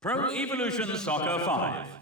Pro Evolution Soccer 5.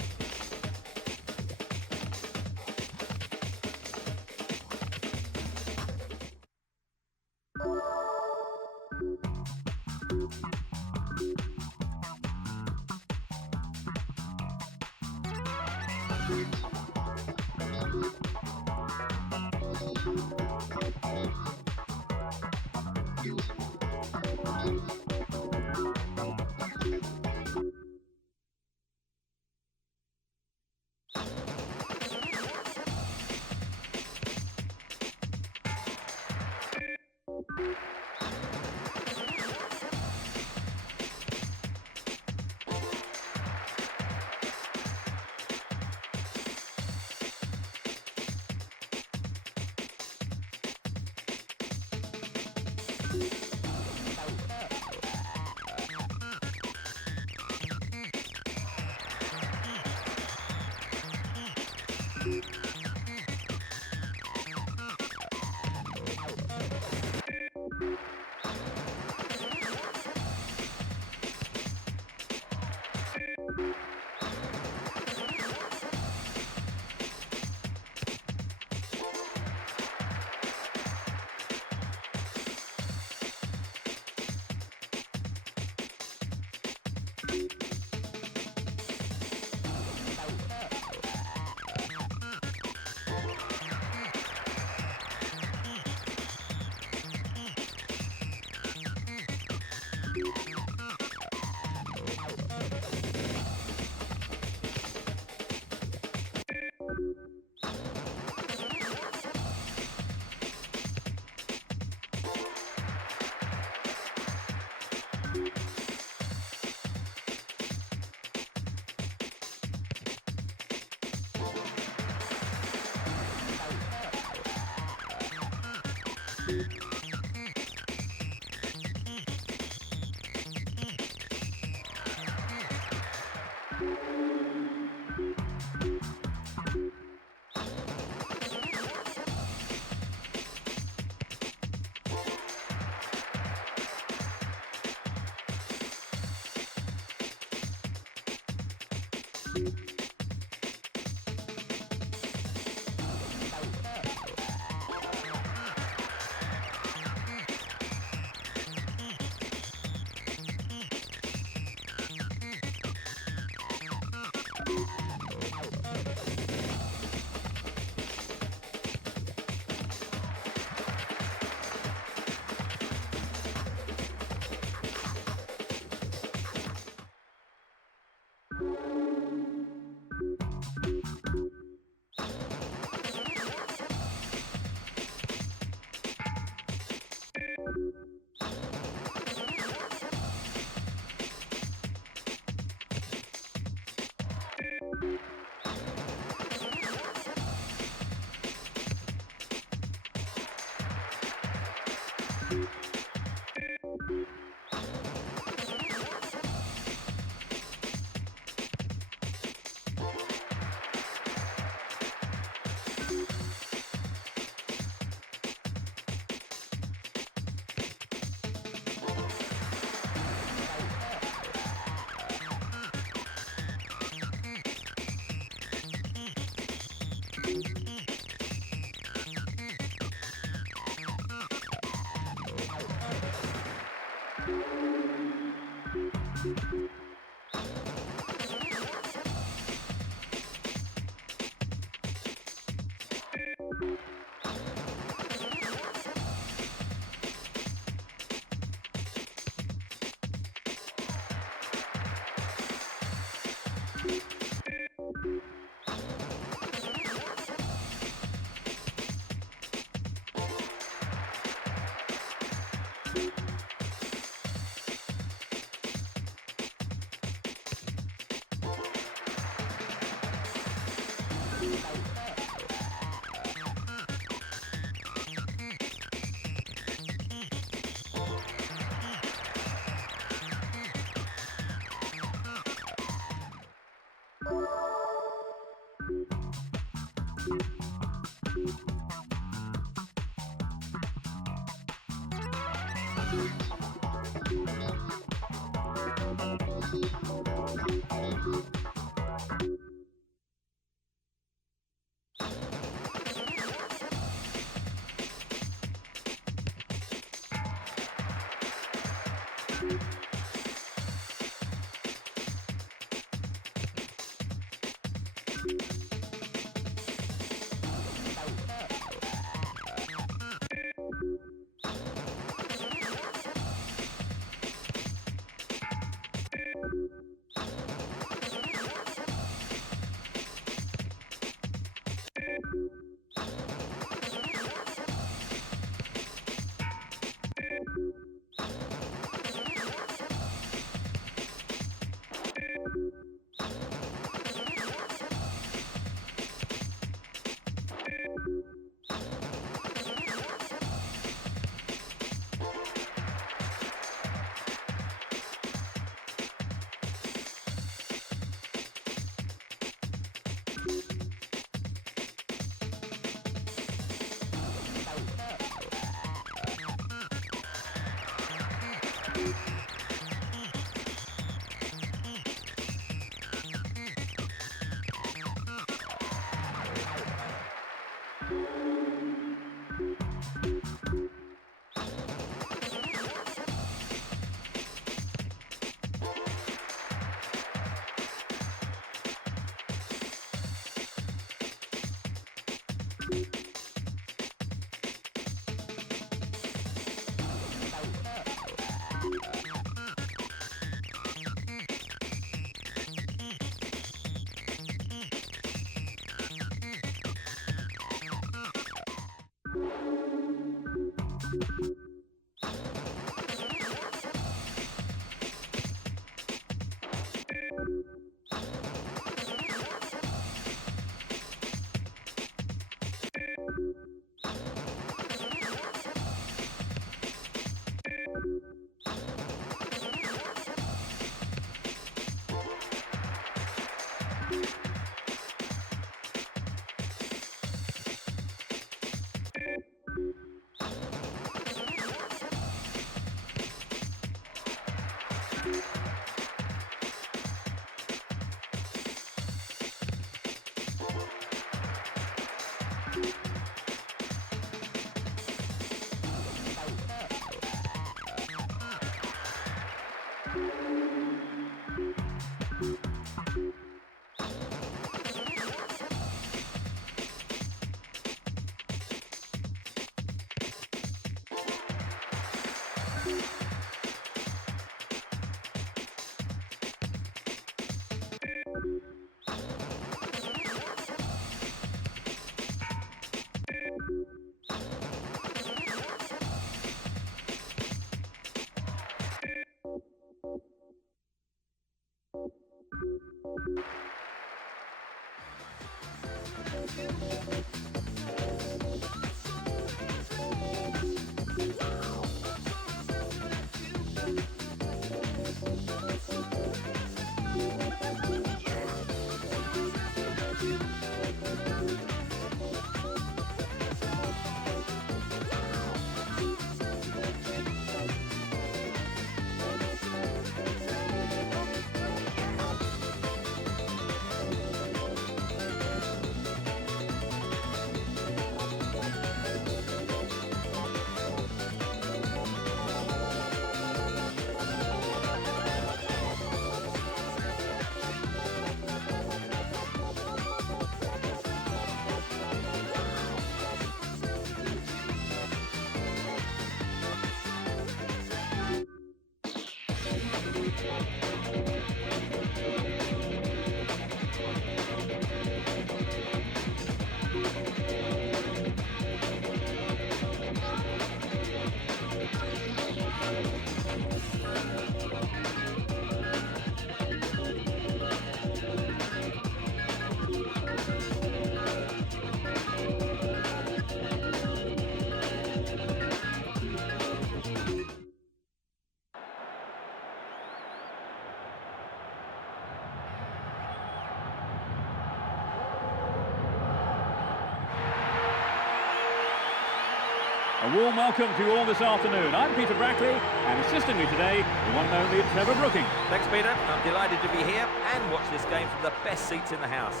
A warm welcome to you all this afternoon. I'm Peter Brackley, and assisting me today, the one and only Trevor Brooking. Thanks, Peter. I'm delighted to be here and watch this game from the best seats in the house.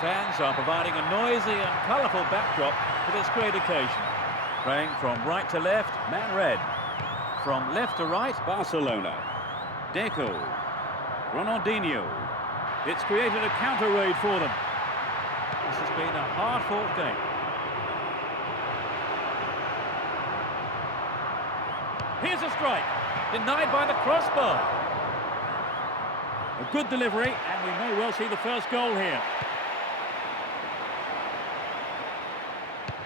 Fans are providing a noisy and colourful backdrop for this great occasion. Playing from right to left, Man Red. From left to right, Barcelona. Deco. Ronaldinho. It's created a counter raid for them. This has been a hard-fought game. Here's a strike. Denied by the crossbar. A good delivery, and we may well see the first goal here.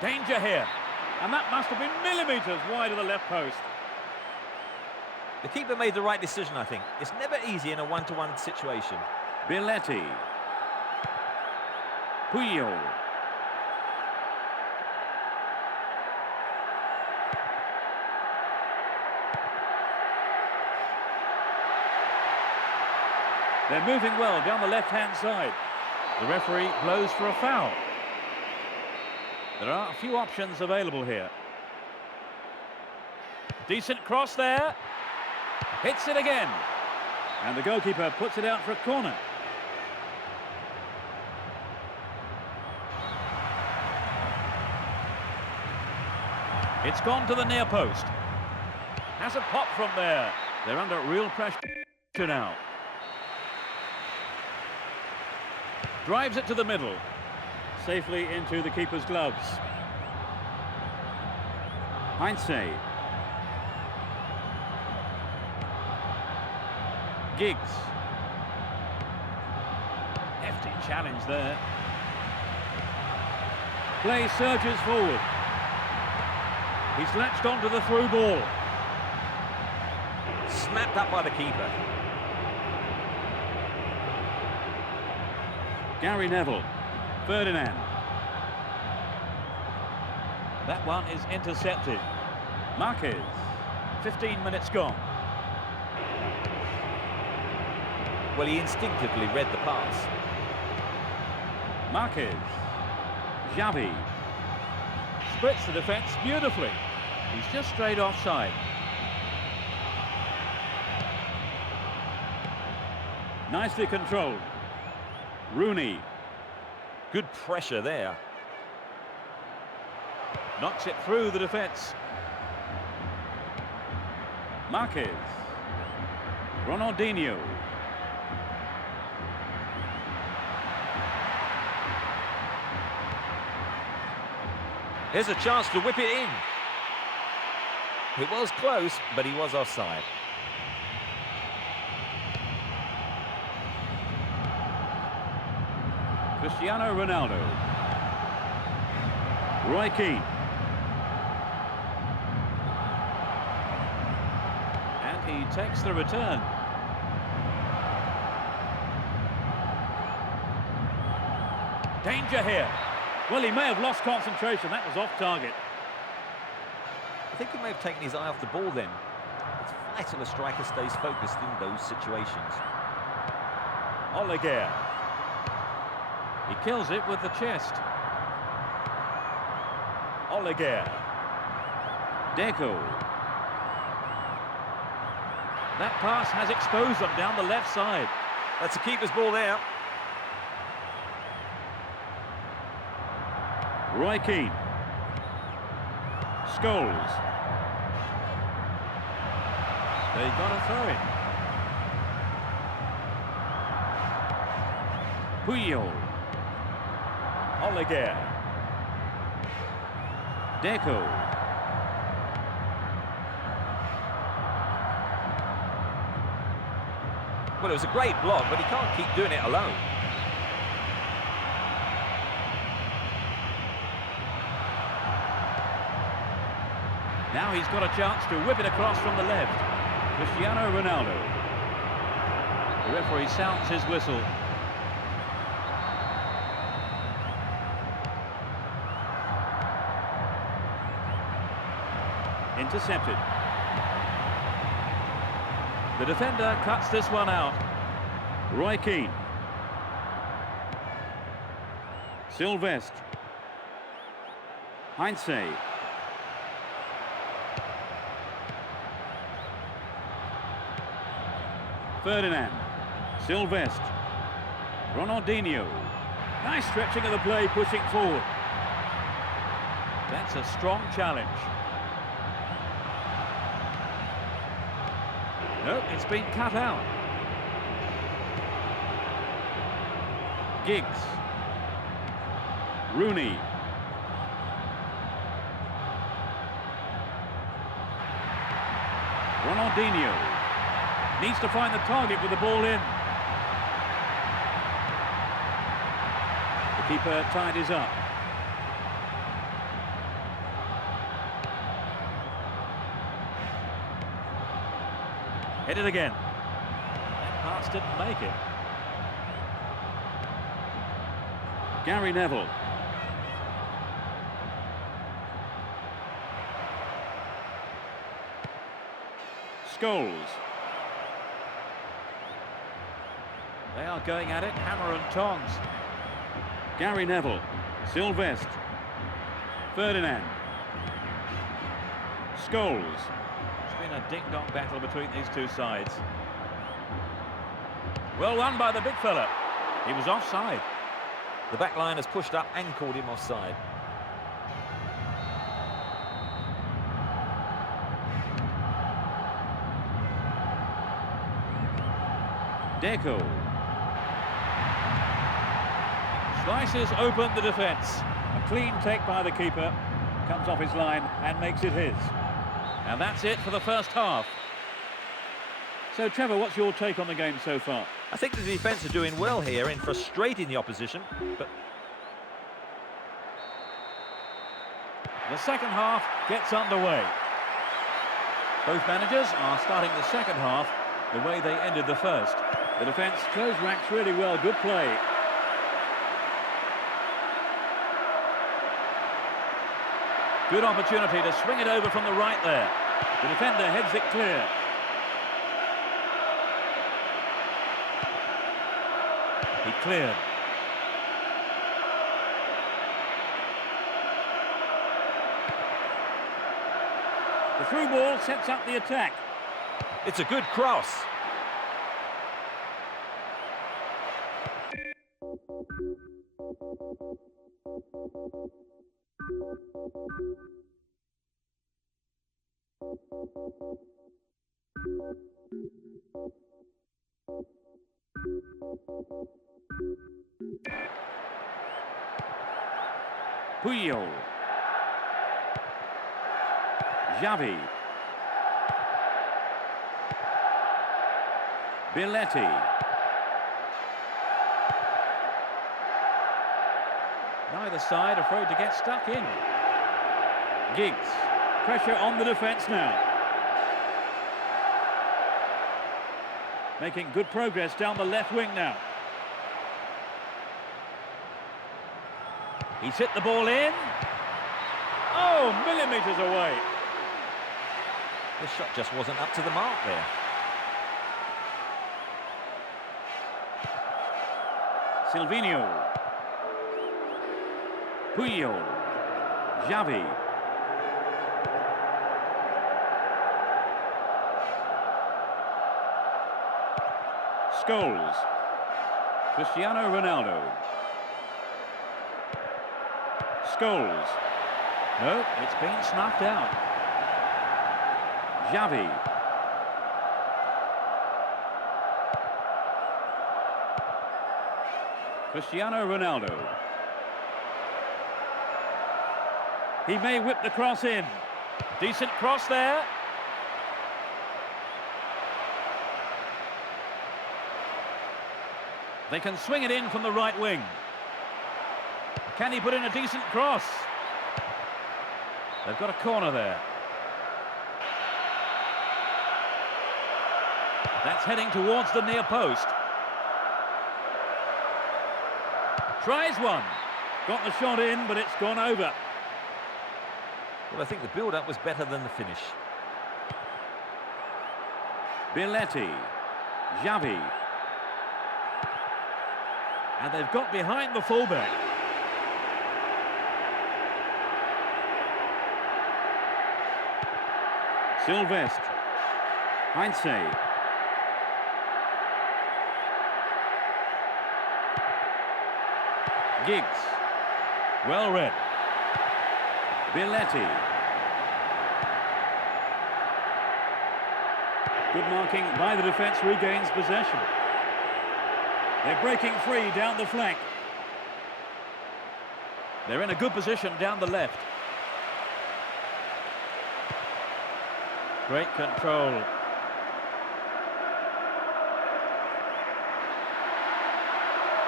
Danger here. And that must have been millimetres wide of the left post. The keeper made the right decision, I think. It's never easy in a one-to-one situation. Billetti. Puyol. They're moving well down the left-hand side. The referee blows for a foul. There are a few options available here. Decent cross there. Hits it again. And the goalkeeper puts it out for a corner. It's gone to the near post. Has a pop from there. They're under real pressure now. Drives it to the middle. Safely into the keeper's gloves. Heinze. Giggs. Hefty challenge there. Play surges forward. He's latched onto the through ball. Snapped up by the keeper. Gary Neville. Ferdinand. That one is intercepted. Marquez. 15 minutes gone. Well, he instinctively read the pass. Marquez. Xavi. Splits the defence beautifully. He's just straight offside. Nicely controlled. Rooney. Good pressure there. Knocks it through the defence. Marquez. Ronaldinho. Here's a chance to whip it in. It was close, but he was offside. Cristiano Ronaldo. Roy Keane. And he takes the return. Danger here. Well, he may have lost concentration. That was off target. I think he may have taken his eye off the ball then. It's vital a striker stays focused in those situations. Oleguer. He kills it with the chest. Oleguer. Deco. That pass has exposed them down the left side. That's a keeper's ball there. Roy Keane. Scholes. They got a throw in. Puyol. Oleguer. Deco. Well, it was a great block, but he can't keep doing it alone. Now he's got a chance to whip it across from the left. Cristiano Ronaldo. The referee sounds his whistle. Intercepted. The defender cuts this one out. Roy Keane. Sylvestre. Heinze. Ferdinand. Sylvestre. Ronaldinho. Nice stretching of the play, pushing forward. That's a strong challenge. Nope, it's been cut out. Giggs. Rooney. Ronaldinho. Needs to find the target with the ball in. The keeper tidies up. Hit it again. That pass didn't make it. Gary Neville. Scholes. They are going at it, hammer and tongs. Gary Neville. Sylvestre. Ferdinand. Scholes. It's been a ding-dong battle between these two sides. Well won by the big fella. He was offside. The back line has pushed up and called him offside. Deco. Slices open the defence. A clean take by the keeper. Comes off his line and makes it his. And that's it for the first half. So, Trevor, what's your take on the game so far? I think the defence are doing well here in frustrating the opposition, but the second half gets underway. Both managers are starting the second half the way they ended the first. The defence closed ranks really well. Good play. Good opportunity to swing it over from the right there. The defender heads it clear. He cleared. The through ball sets up the attack. it's a good cross. Puyol. Xavi. Billetti. Neither side afraid to get stuck in. Giggs. Pressure on the defence now. Making good progress down the left wing now. He's hit the ball in. Oh, millimetres away. The shot just wasn't up to the mark there. Silvinho. Puyol. Xavi. Scholes. Cristiano Ronaldo. Scholes. No, it's been snuffed out. Xavi. Cristiano Ronaldo. He may whip the cross in. Decent cross there. They can swing it in from the right wing. Can he put in a decent cross? They've got a corner there. That's heading towards the near post. Tries one. Got the shot in, but it's gone over. Well, I think the build-up was better than the finish. Billetti. Xavi. And they've got behind the fullback. Sylvestre. Heinze. Giggs. Well read. Billetti. Good marking by the defence, regains possession. They're breaking free down the flank. They're in a good position down the left. Great control.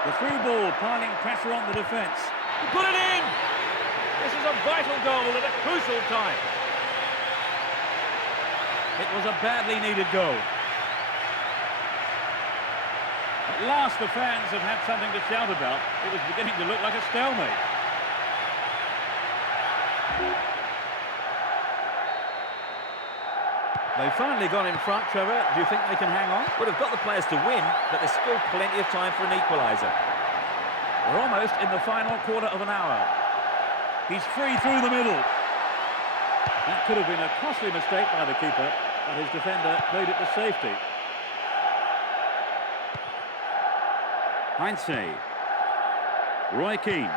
The through ball piling pressure on the defence. Put it in! This is a vital goal at a crucial time. It was a badly needed goal. At last the fans have had something to shout about. It was beginning to look like a stalemate. They finally got in front, Trevor. Do you think they can hang on? Well, they've got the players to win, but there's still plenty of time for an equaliser. We're almost in the final quarter of an hour. He's free through the middle. That could have been a costly mistake by the keeper, but his defender played it to safety. Heinze. Roy Keane.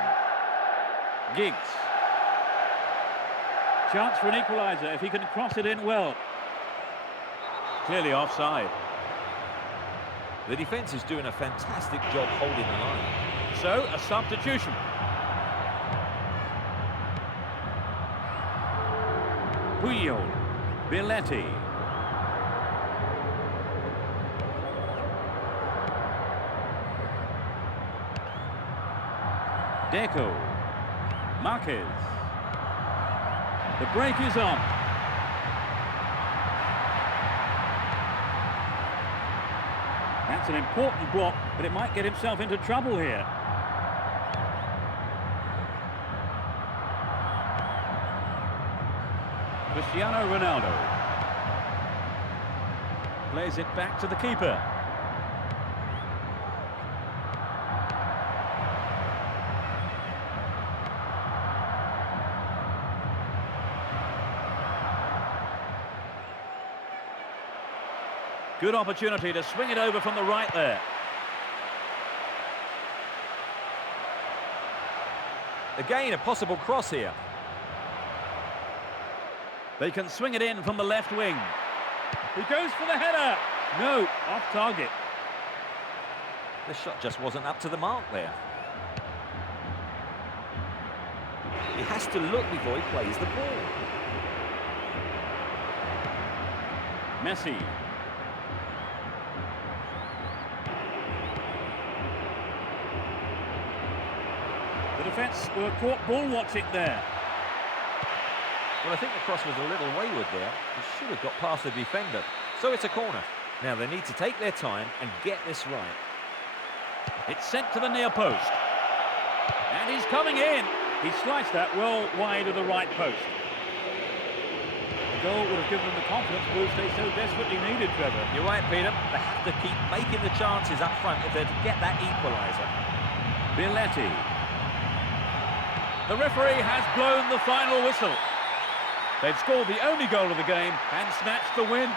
Giggs. Chance for an equaliser if he can cross it in well. Clearly offside. The defence is doing a fantastic job holding the line. So, a substitution. Puyol, Billetti. Deco, Marquez. The break is on. That's an important block, but it might get himself into trouble here. Cristiano Ronaldo plays it back to the keeper. Good opportunity to swing it over from the right there. Again, a possible cross here. They can swing it in from the left wing. He goes for the header. No, off target. The shot just wasn't up to the mark there. He has to look before he plays the ball. Messi. The defence were caught ball watching there. Well, I think the cross was a little wayward there. He should have got past the defender. So it's a corner. Now they need to take their time and get this right. It's sent to the near post. And he's coming in. He sliced that well wide of the right post. The goal would have given them the confidence boost they so desperately needed, Trevor. You're right, Peter. They have to keep making the chances up front if they're to get that equaliser. Billetti. The referee has blown the final whistle. They've scored the only goal of the game and snatched the win.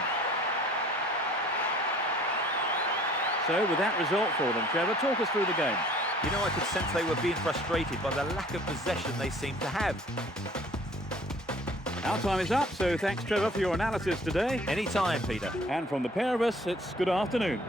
So, with that result for them, Trevor, talk us through the game. You know, I could sense they were being frustrated by the lack of possession they seem to have. Our time is up, so thanks, Trevor, for your analysis today. Anytime, Peter. And from the pair of us, it's good afternoon.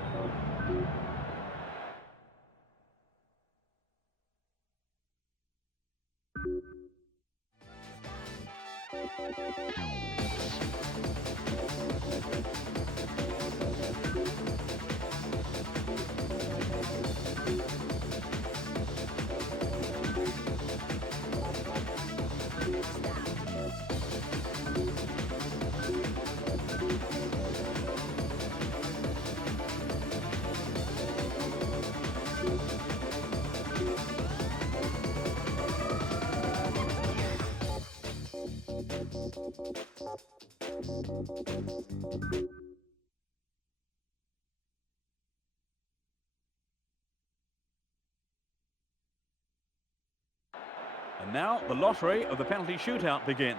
And now the lottery of the penalty shootout begins.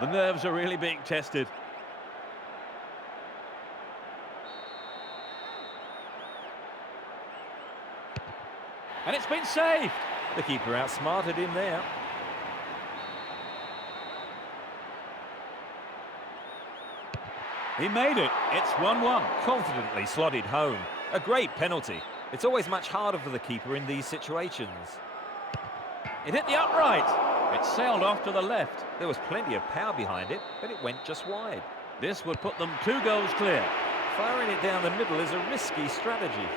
The nerves are really being tested. And it's been saved. The keeper outsmarted him there. He made it. It's 1-1. Confidently slotted home. A great penalty. It's always much harder for the keeper in these situations. It hit the upright. It sailed off to the left. There was plenty of power behind it, but it went just wide. This would put them 2 goals clear. Firing it down the middle is a risky strategy.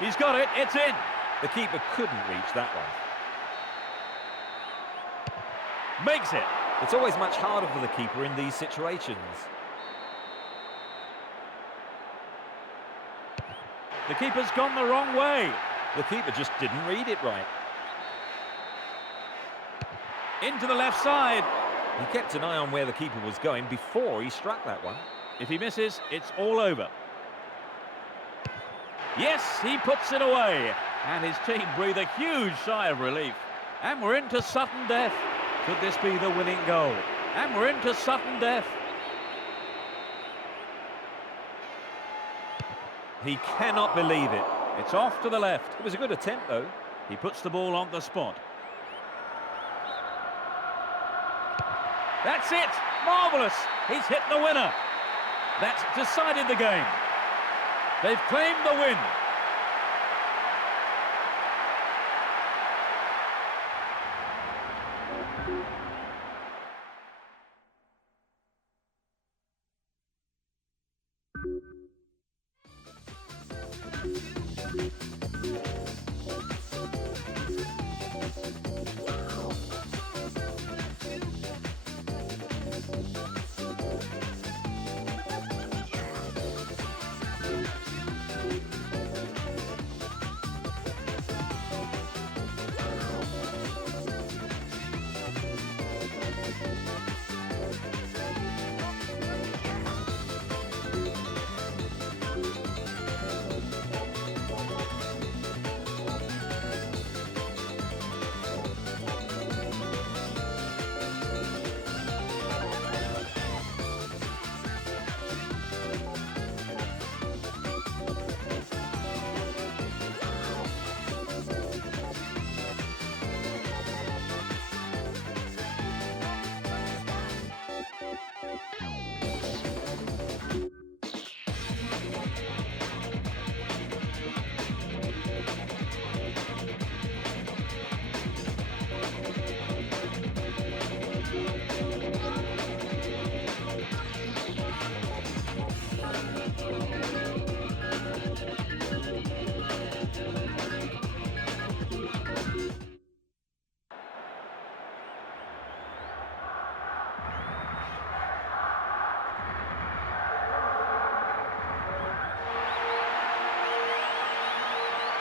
He's got it. It's in. The keeper couldn't reach that one. Makes it. It's always much harder for the keeper in these situations. The keeper's gone the wrong way. The keeper just didn't read it right. Into the left side. He kept an eye on where the keeper was going before he struck that one. If he misses, it's all over. Yes, he puts it away. And his team breathe a huge sigh of relief. And we're into sudden death. Could this be the winning goal? And we're into sudden death. He cannot believe it. It's off to the left. It was a good attempt, though. He puts the ball on the spot. That's it! Marvellous! He's hit the winner. That's decided the game. They've claimed the win.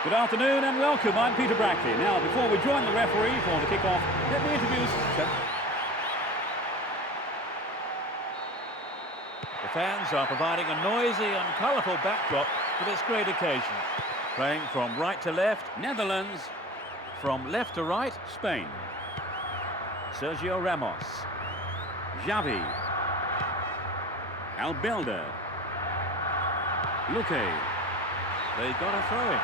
Good afternoon and welcome. I'm Peter Brackley. Now, before we join the referee for the kick-off, let me introduce... The fans are providing a noisy and colourful backdrop for this great occasion. Playing from right to left, Netherlands. From left to right, Spain. Sergio Ramos. Xavi. Albelda. Luque. They got a throw-in.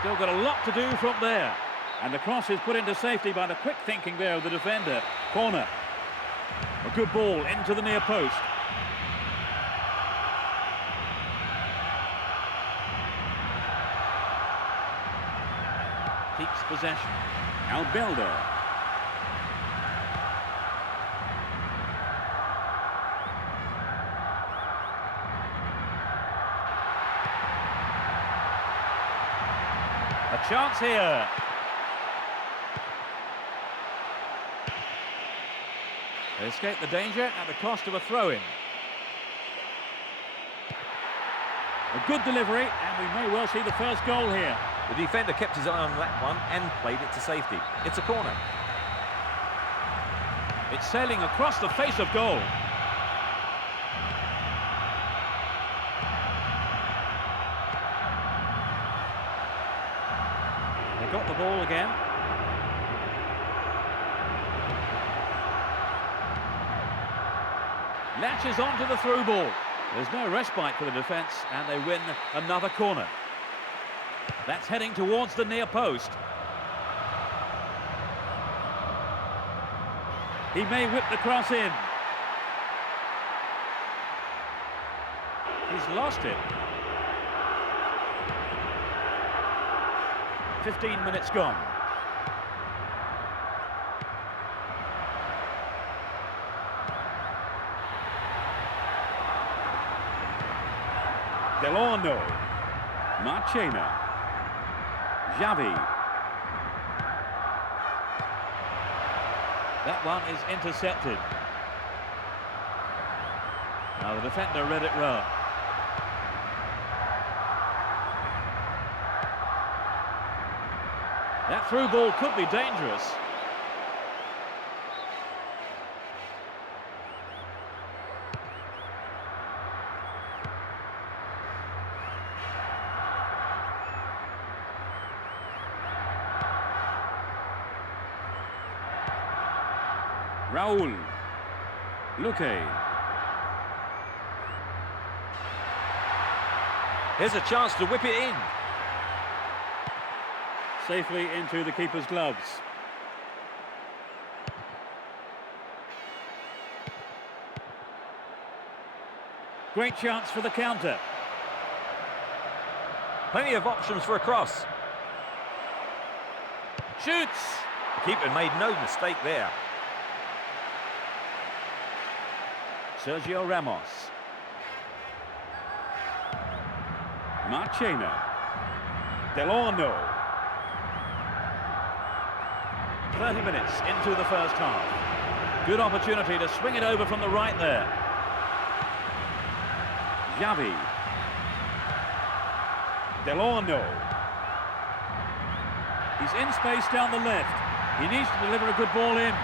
Still got a lot to do from there. And the cross is put into safety by the quick thinking there of the defender. Corner. A good ball into the near post. Keeps possession. Albelda. A chance here. They escape the danger at the cost of a throw-in. A good delivery, and we may well see the first goal here. The defender kept his eye on that one and played it to safety. It's a corner. It's sailing across the face of goal. They got the ball again. Latches onto the through ball. There's no respite for the defence, and they win another corner. That's heading towards the near post. He may whip the cross in. He's lost it. 15 minutes gone. Delorno. Marchena. Xavi. That one is intercepted. Now the defender read it well. That through ball could be dangerous. Raul. Luque. Here's a chance to whip it in. Safely into the keeper's gloves. Great chance for the counter. Plenty of options for a cross. Shoots! Keeper made no mistake there. Sergio Ramos. Marchena. Delorno. 30 minutes into the first half. Good opportunity to swing it over from the right there. Xavi. Delorno. He's in space down the left. He needs to deliver a good ball in.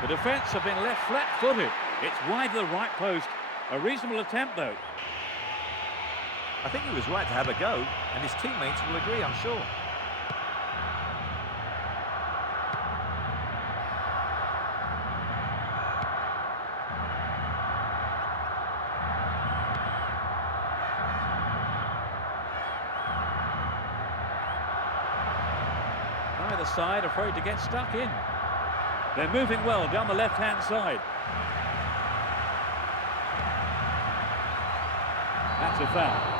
The defence have been left flat-footed. It's wide of the right post. A reasonable attempt, though. I think he was right to have a go, and his teammates will agree, I'm sure. Either side afraid to get stuck in. They're moving well down the left-hand side. That's a foul.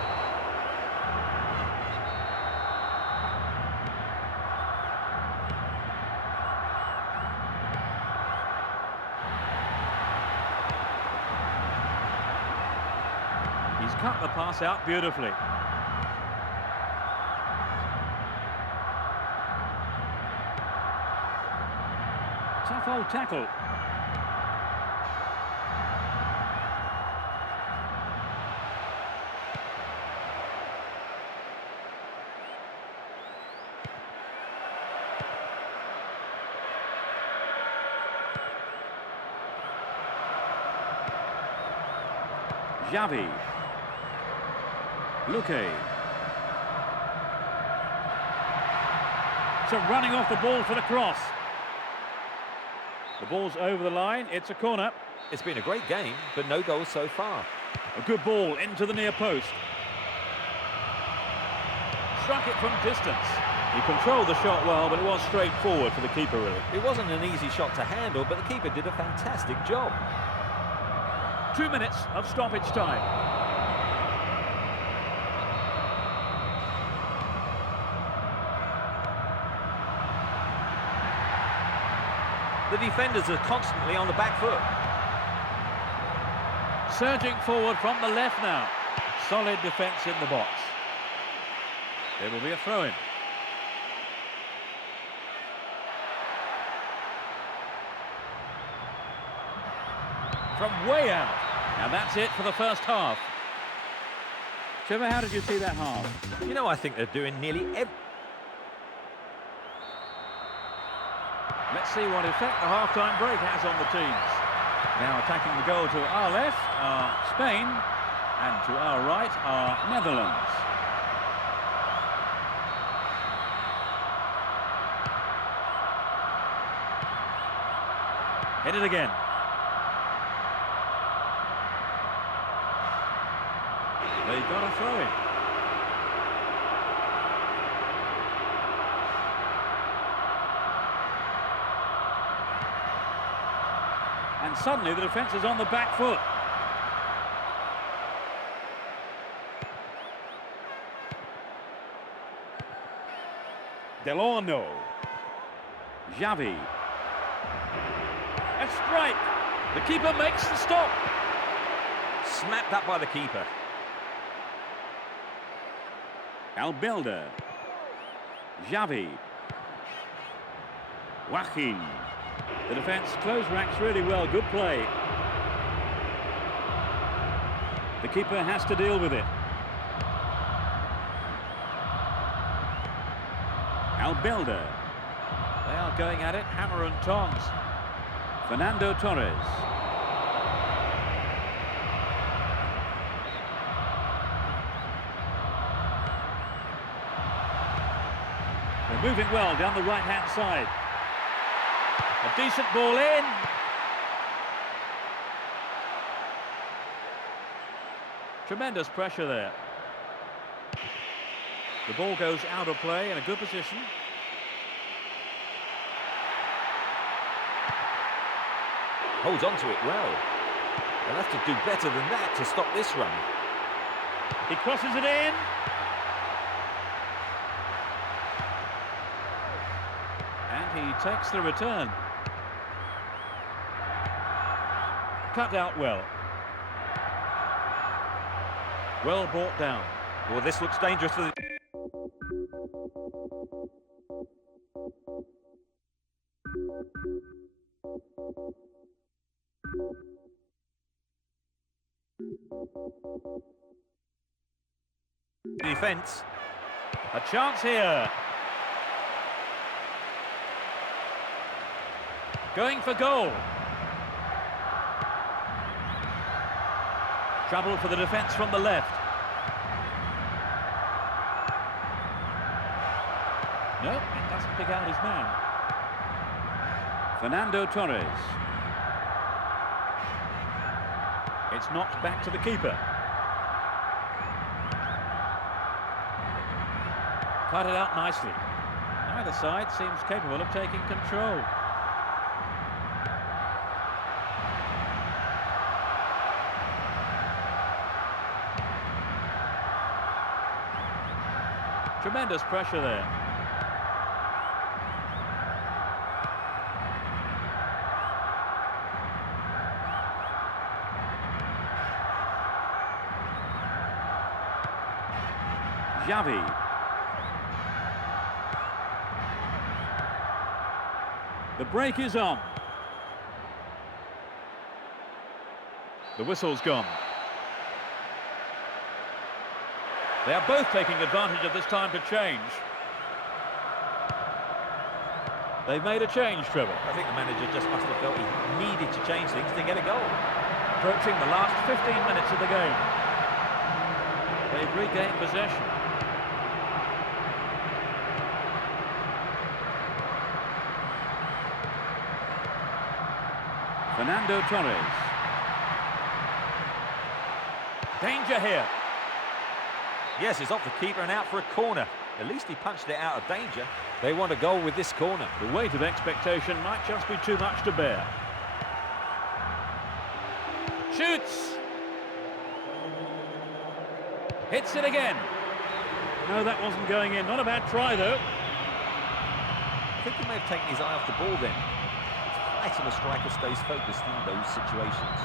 He's cut the pass out beautifully. Tough old tackle. Xavi. Luque. So running off the ball for the cross. The ball's over the line, it's a corner. It's been a great game, but no goals so far. A good ball into the near post. Struck it from distance. He controlled the shot well, but it was straightforward for the keeper, really. It wasn't an easy shot to handle, but the keeper did a fantastic job. 2 minutes of stoppage time. The defenders are constantly on the back foot. Surging forward from the left now. Solid defence in the box. There will be a throw-in. From way out. Now that's it for the first half. Trevor, how did you see that half? You know, I think they're doing nearly every... Let's see what effect the half-time break has on the teams. Now attacking the goal to our left are Spain, and to our right are Netherlands. Hit it again. They've got a throw-in. And suddenly the defence is on the back foot. Delorno. Xavi. A strike. The keeper makes the stop. Snapped up by the keeper. Albelda. Xavi. Joaquin. The defence close ranks really well. Good play. The keeper has to deal with it. Albelda. They are going at it, hammer and tongs. Fernando Torres. They're moving well down the right-hand side. A decent ball in. Tremendous pressure there. The ball goes out of play in a good position. Holds on to it well. They'll have to do better than that to stop this run. He crosses it in. And he takes the return. Cut out well. Well brought down. Well, this looks dangerous for the... defence. A chance here. Going for goal. Trouble for the defence from the left. No, it doesn't pick out his man. Fernando Torres. It's knocked back to the keeper. Cut it out nicely. Neither side seems capable of taking control. Tremendous pressure there. Xavi. The break is on. The whistle's gone. They are both taking advantage of this time to change. They've made a change, Trevor. I think the manager just must have felt he needed to change things to get a goal. Approaching the last 15 minutes of the game. They've regained possession. Fernando Torres. Danger here. Yes, it's off the keeper and out for a corner. At least he punched it out of danger. They want a goal with this corner. The weight of expectation might just be too much to bear. Shoots! Hits it again. No, that wasn't going in. Not a bad try, though. I think he may have taken his eye off the ball then. It's vital a striker stays focused in those situations.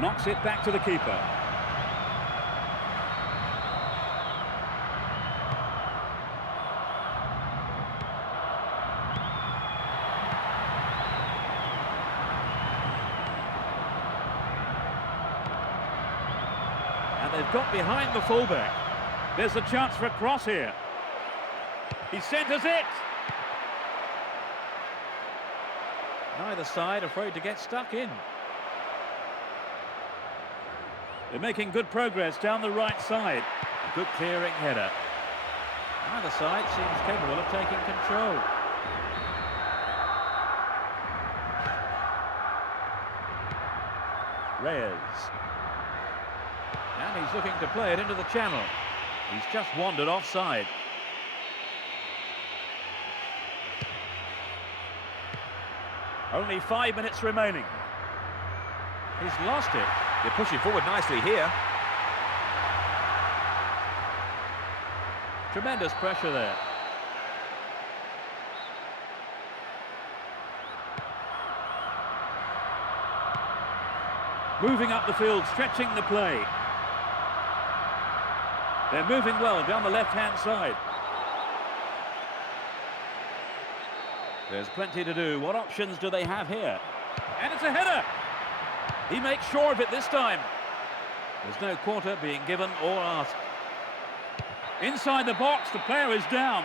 Knocks it back to the keeper. And they've got behind the fullback. There's a chance for a cross here. He centres it. Neither side afraid to get stuck in. They're making good progress down the right side. A good clearing header. Neither side seems capable of taking control. Reyes. And he's looking to play it into the channel. He's just wandered offside. Only 5 minutes remaining. He's lost it. They're pushing forward nicely here. Tremendous pressure there. Moving up the field, stretching the play. They're moving well down the left-hand side. There's plenty to do. What options do they have here? And it's a header! He makes sure of it this time. There's no quarter being given or asked. Inside the box, the player is down.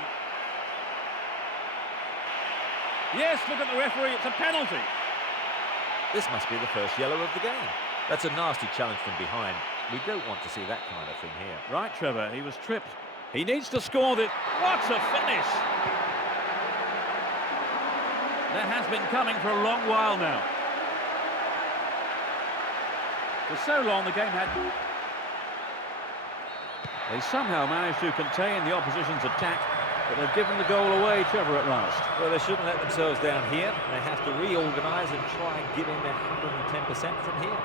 Yes, look at the referee, it's a penalty. This must be the first yellow of the game. That's a nasty challenge from behind. We don't want to see that kind of thing here. Right, Trevor, he was tripped. He needs to score this. What a finish! That has been coming for a long while now. For so long, the game had... They somehow managed to contain the opposition's attack, but they've given the goal away, Trevor, at last. Well, they shouldn't let themselves down here. They have to reorganise and try and give in their 110% from here.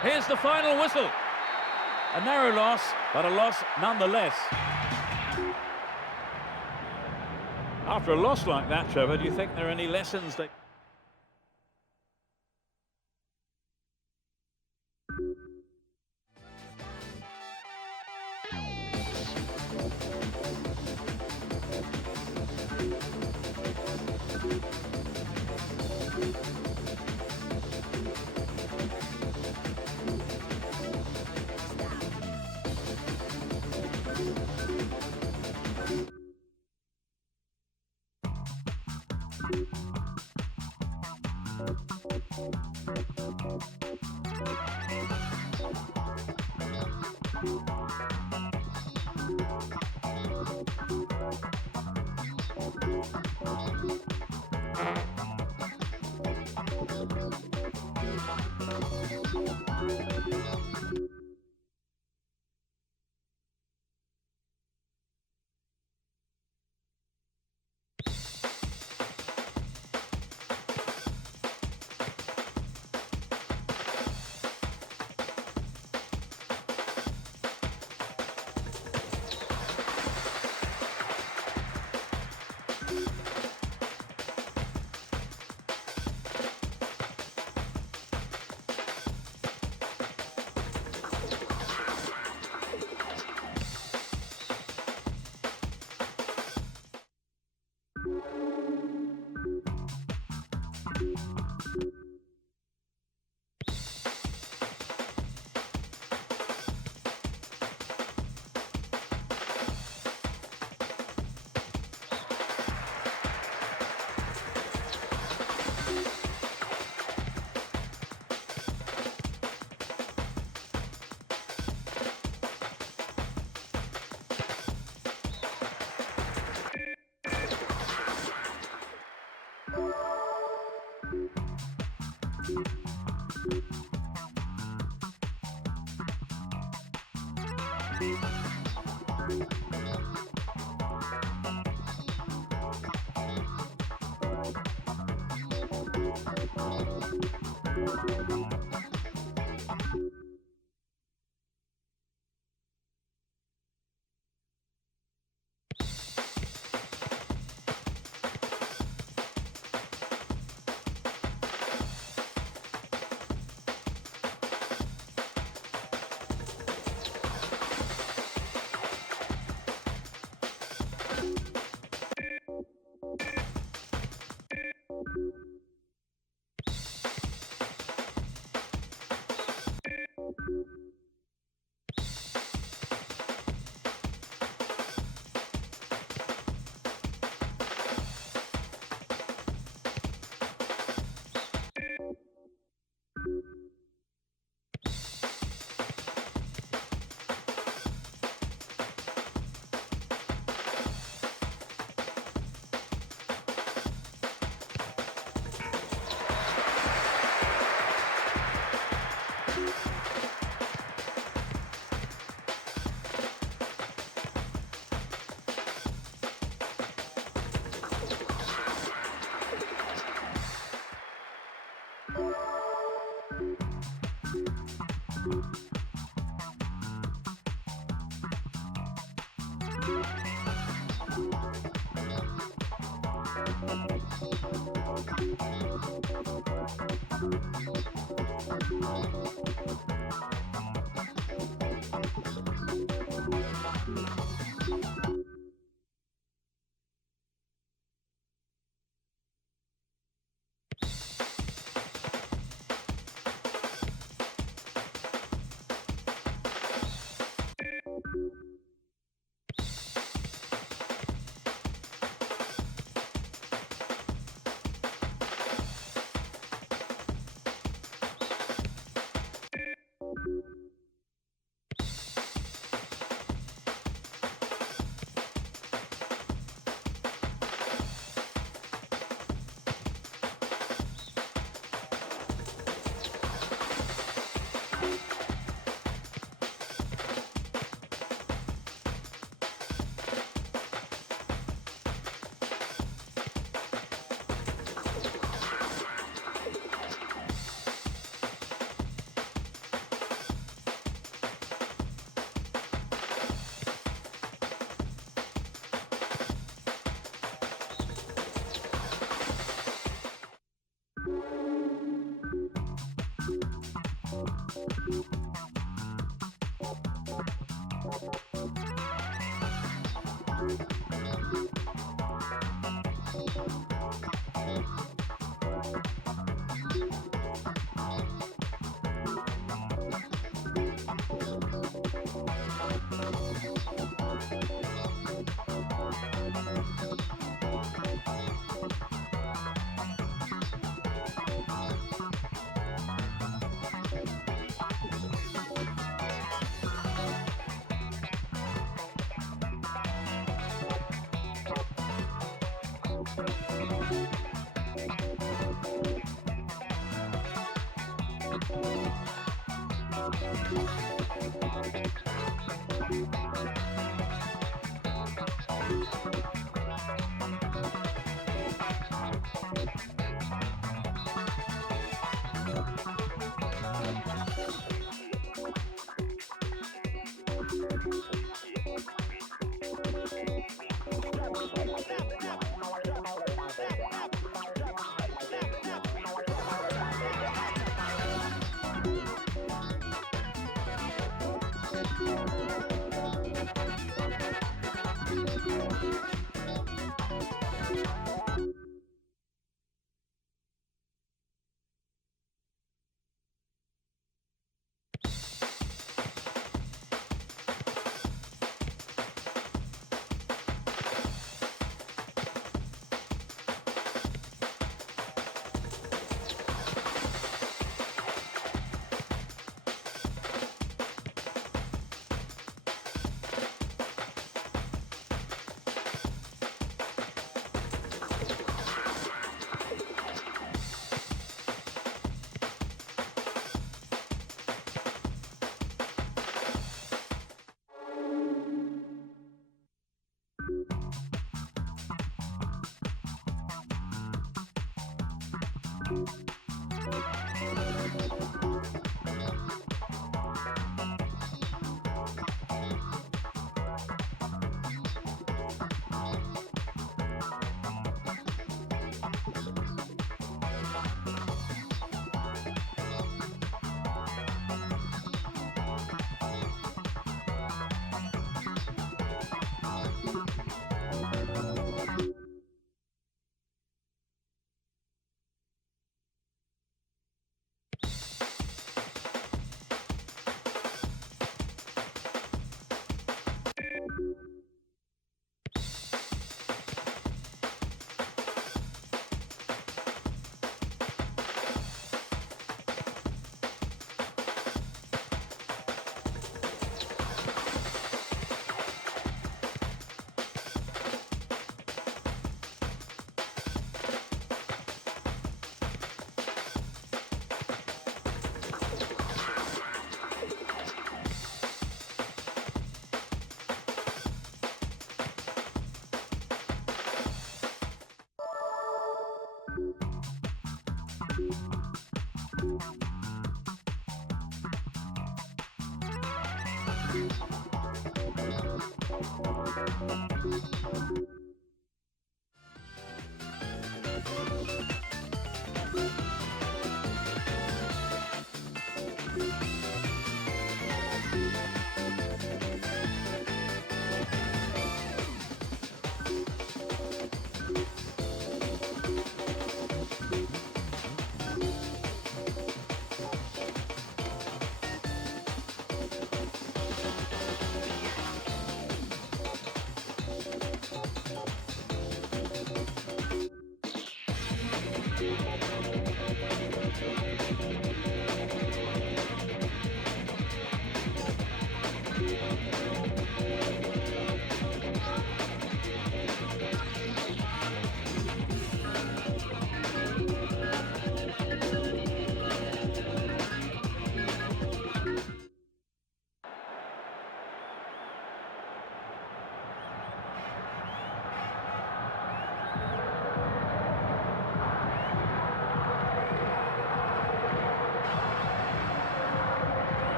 Here's the final whistle. A narrow loss, but a loss nonetheless. After a loss like that, Trevor, do you think there are any lessons that...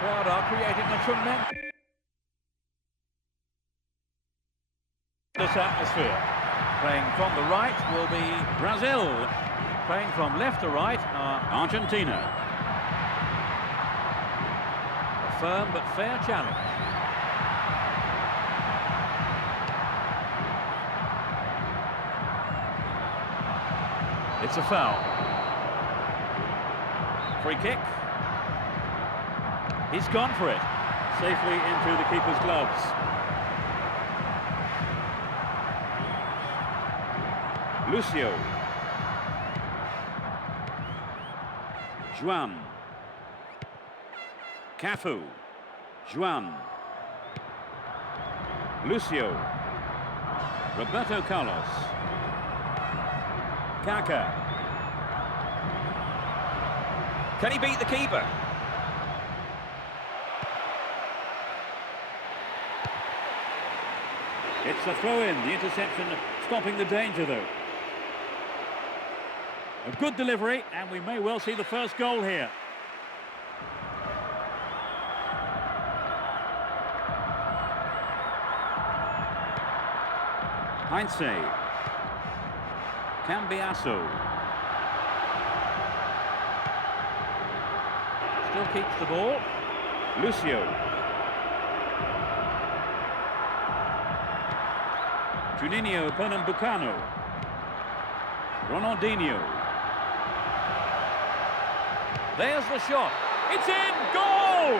Crowd are creating a tremendous atmosphere. Playing from the right will be Brazil. Playing from left to right are Argentina. A firm but fair challenge. It's a foul. Free kick. He's gone for it. Safely into the keeper's gloves. Lucio. Juan. Cafu. Juan. Lucio. Roberto Carlos. Kaká. Can he beat the keeper? It's a throw-in, the interception stopping the danger though. A good delivery, and we may well see the first goal here. Heinze. Cambiasso. Still keeps the ball. Lucio. Juninho Pernambucano. Ronaldinho. There's the shot. It's in! Goal!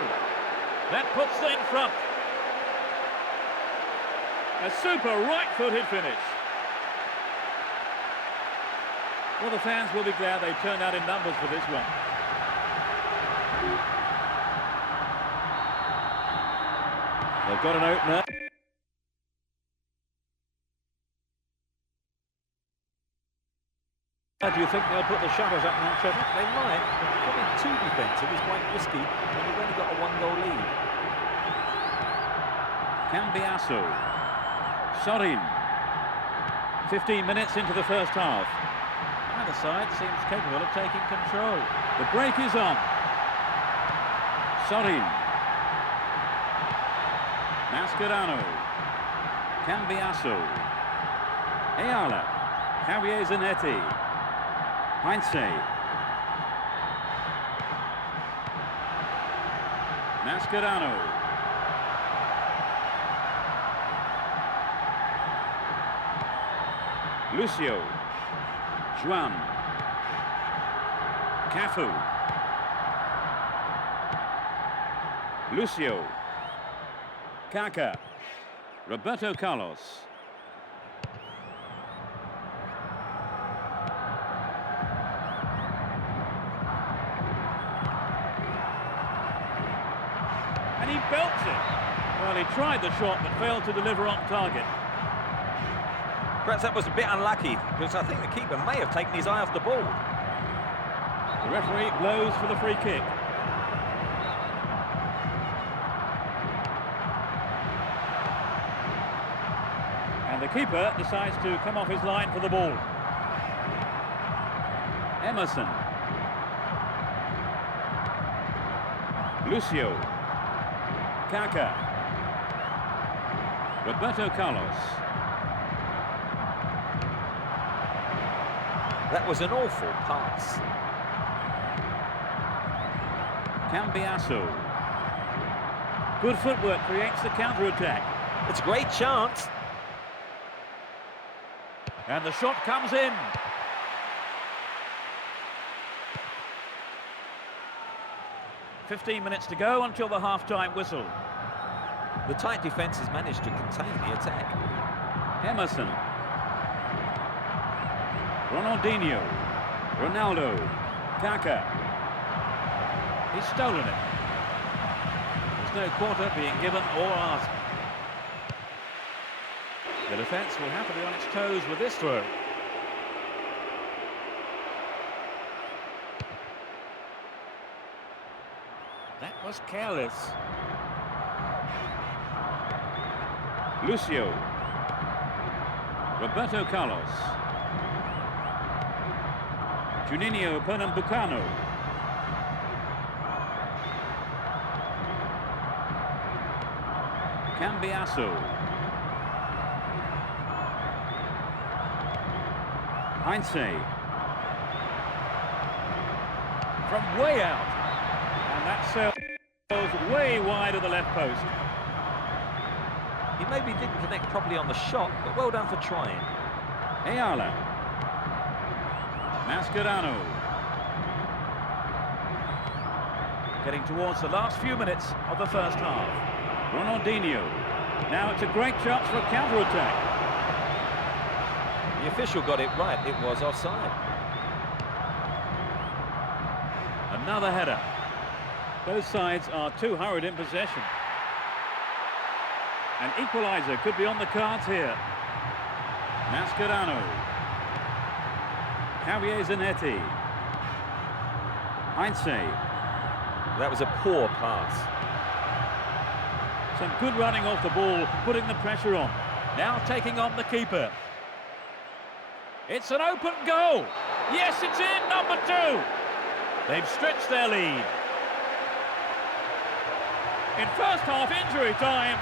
That puts them in front. A super right-footed finish. Well, the fans will be glad they turned out in numbers for this one. They've got an opener. Do you think they'll put the shutters up now, Trevor? They might, but becoming too defensive is quite risky when you've only got a one-goal lead. Cambiasso. Sorin. 15 minutes into the first half. Either side seems capable of taking control. The break is on. Sorin. Mascherano. Cambiasso. Ayala. Javier Zanetti. Heinze. Mascherano. Lucio. Juan. Cafu. Lucio. Kaka. Roberto Carlos. And he belts it. Well, he tried the shot but failed to deliver on target. Perhaps that was a bit unlucky, because I think the keeper may have taken his eye off the ball. The referee blows for the free kick. And the keeper decides to come off his line for the ball. Emerson. Lucio. Kaka. Roberto Carlos. That was an awful pass. Cambiasso. Good footwork creates the counter-attack. It's a great chance. And the shot comes in. "15 minutes to go until the half-time whistle. The tight defence has managed to contain the attack. Emerson. Ronaldinho. Ronaldo. Kaka. He's stolen it. There's no quarter being given or asked. The defence will have to be on its toes with this throw. That was careless. Lucio. Roberto Carlos. Juninho Pernambucano. Cambiasso. Heinze. From way out. And that goes way wide of the left post. He maybe didn't connect properly on the shot, but well done for trying. Ayala. Mascherano. Getting towards the last few minutes of the first half. Ronaldinho. Now it's a great chance for a counter-attack. The official got it right. It was offside. Another header. Both sides are too hurried in possession. An equaliser could be on the cards here. Mascherano. Javier Zanetti. Heinze. That was a poor pass. Some good running off the ball, putting the pressure on. Now taking on the keeper. It's an open goal. Yes, it's in, number 2. They've stretched their lead. In first half injury time.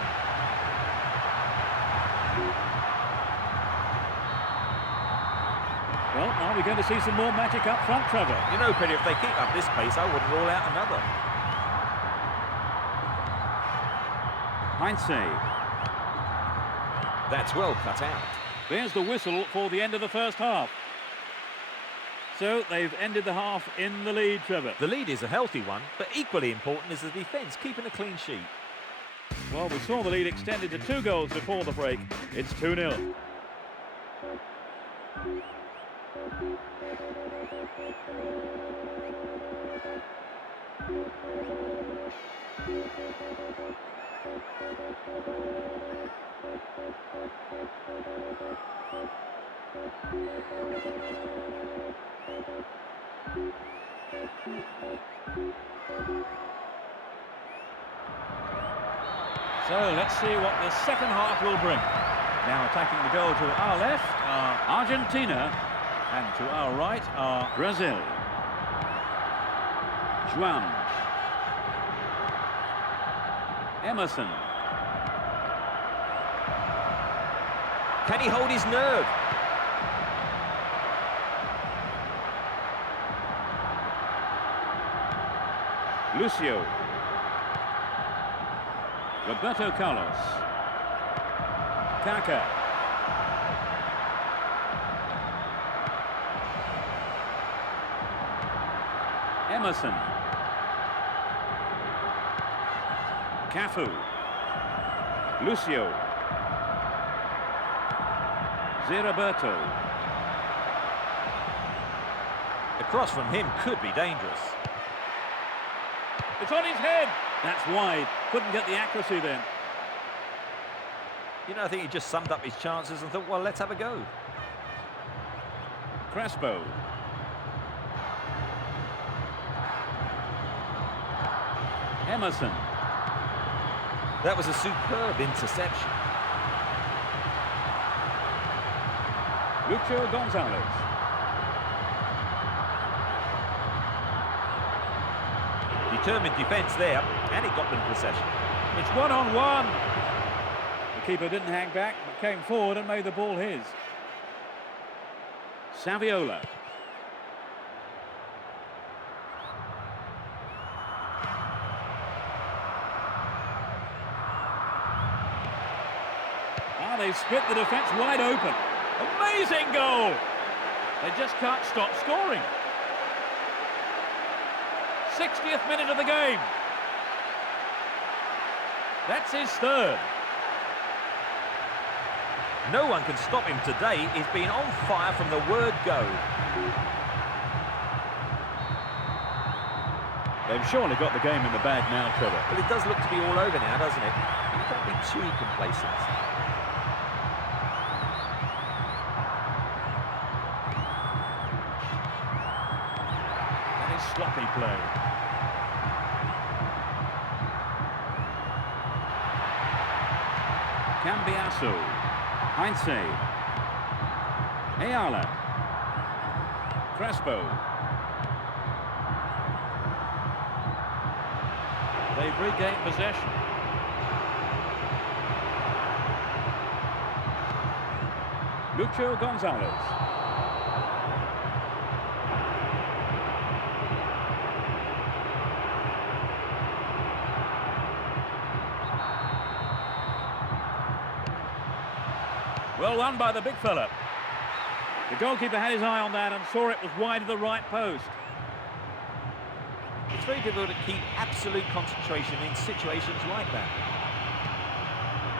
Well, are we going to see some more magic up front, Trevor? You know, Peter, if they keep up this pace, I wouldn't rule out another. Heinze. That's well cut out. There's the whistle for the end of the first half. So they've ended the half in the lead, Trevor. The lead is a healthy one, but equally important is the defence, keeping a clean sheet. Well, we saw the lead extended to 2 goals before the break. It's 2-0. So let's see what the second half will bring. Now attacking the goal to our left are Argentina, and to our right are Brazil. Juan. Emerson. Can he hold his nerve? Lucio. Roberto Carlos. Kaka. Emerson. Cafu. Lucio. Roberto. The cross from him could be dangerous. It's on his head. That's wide. Couldn't get the accuracy then. You know, I think he just summed up his chances and thought, well, let's have a go. Crespo. Emerson. That was a superb interception. Lucho Gonzalez. Determined defence there, and it got them possession. It's one-on-one. The keeper didn't hang back, but came forward and made the ball his. Saviola. They split the defence wide open. Amazing goal! They just can't stop scoring. 60th minute of the game. That's his third. No one can stop him today. He's been on fire from the word go. They've surely got the game in the bag now, Trevor. Well, it does look to be all over now, doesn't it? You can't be too complacent. Sloppy play. Cambiasso. Heinze. Ayala. Crespo. They've regained possession. Lucho Gonzalez. Well won by the big fella. The goalkeeper had his eye on that and saw it was wide of the right post. It's very difficult to keep absolute concentration in situations like that.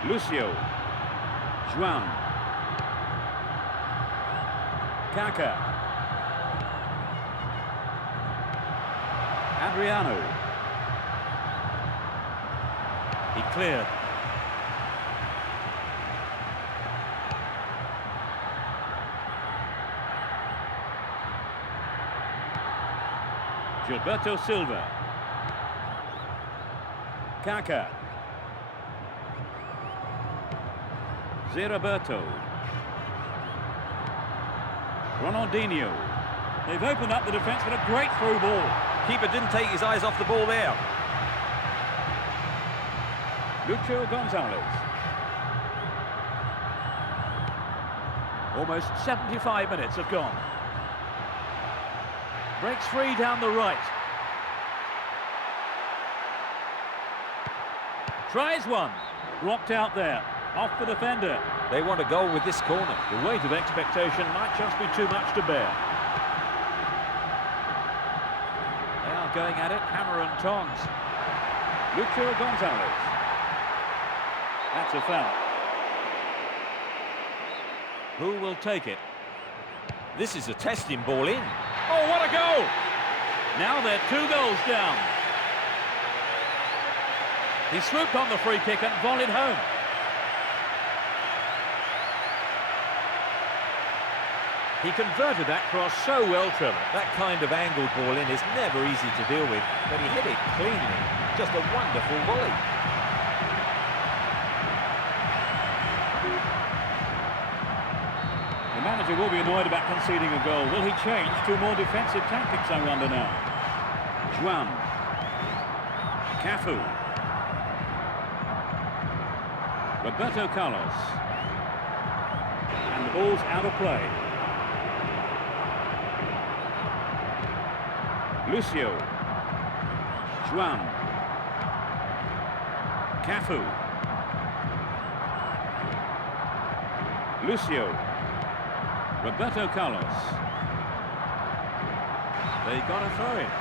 Lucio. Juan. Kaka. Adriano. He cleared. Gilberto Silva. Kaka. Roberto. Ronaldinho. They've opened up the defence with a great through ball. Keeper didn't take his eyes off the ball there. Lucho Gonzalez. Almost 75 minutes have gone. Breaks free down the right. Tries one. Blocked out there. Off the defender. They want a goal with this corner. The weight of expectation might just be too much to bear. They are going at it, hammer and tongs. Lucho Gonzalez. That's a foul. Who will take it? This is a testing ball in. Oh, what a goal! Now they're 2 goals down. He swooped on the free kick and volleyed home. He converted that cross so well, Trevor. That kind of angled ball in is never easy to deal with, but he hit it cleanly. Just a wonderful volley. The manager will be annoyed about conceding a goal. Will he change to more defensive tactics, I wonder now? Juan. Cafu. Roberto Carlos. And the ball's out of play. Lucio. Juan. Cafu. Lucio. Roberto Carlos. They got a throw in.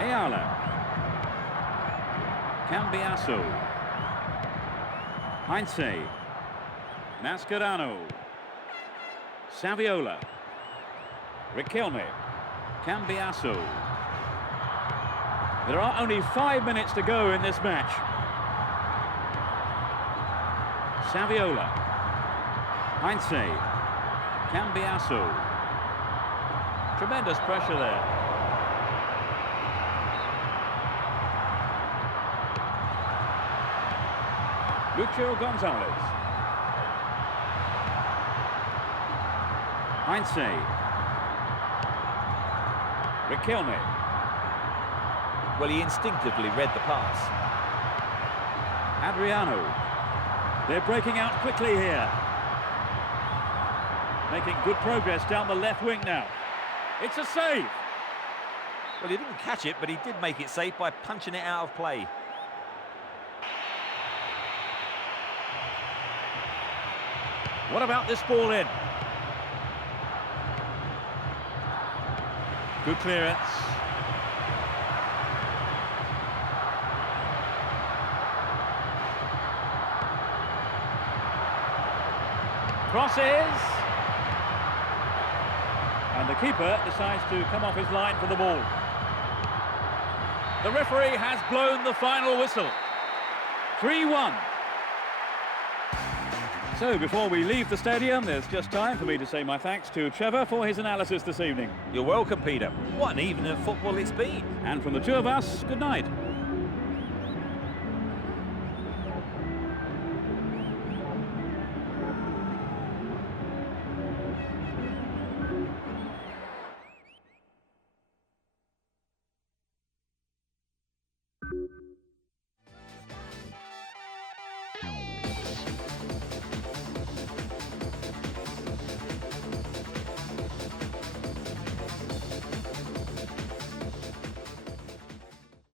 Ayala. Cambiasso. Heinze. Mascherano. Saviola. Riquelme. Cambiasso. There are only 5 minutes to go in this match. Saviola. Heinze. Cambiasso. Tremendous pressure there. Lucho Gonzalez. Heinze. Riquelme. Well, he instinctively read the pass. Adriano. They're breaking out quickly here. Making good progress down the left wing now. It's a save. Well, he didn't catch it, but he did make it safe by punching it out of play. What about this ball in? Good clearance. Crosses. And the keeper decides to come off his line for the ball. The referee has blown the final whistle. 3-1. So, before we leave the stadium, there's just time for me to say my thanks to Trevor for his analysis this evening. You're welcome, Peter. What an evening of football it's been. And from the two of us, good night.